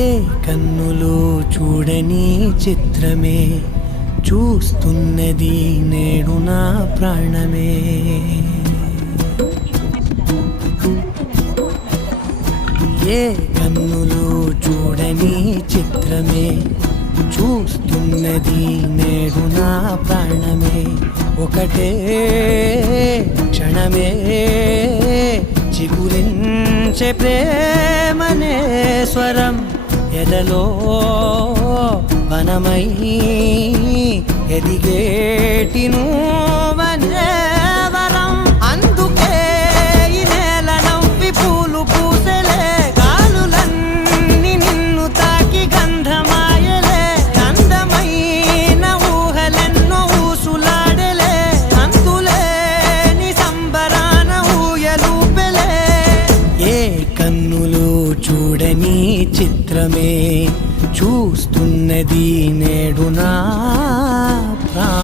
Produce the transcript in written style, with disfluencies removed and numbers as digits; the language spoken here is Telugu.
ఏ కన్నులు చూడని చిత్రమే చూస్తున్నది నేడు నా ప్రాణమే. ఏ కన్నులు చూడని చిత్రమే చూస్తున్నది నేడు నా ప్రాణమే. ఒకటే క్షణమే చిగురించే ప్రేమనే స్వరం ఎదలో వనమై ఎదిగేటి నువ్వనే వరం. అందుకే ఈ నేల నవ్వి పూలు పూసెలే, గాలులన్నీ నిన్ను తాకి గంధమాయలే. అందమైన ఊహలెన్నో ఊసులాడలే, అందులేని సంబరాన ఊయలూపెలే. ఏ కన్నులు చూడని చిత్రమే చూస్తున్నది నేడు నా